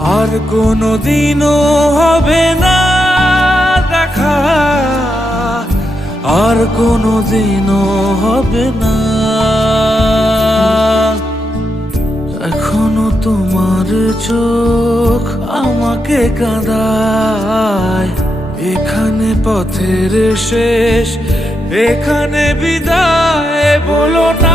আর কোনো দিনও হবে না দেখা। আর কোনো দিনও হবে না। এখনও তোমার চোখ আমাকে কাঁদায়। এখানে পথের শেষ, এখানে বিদায়, বলো না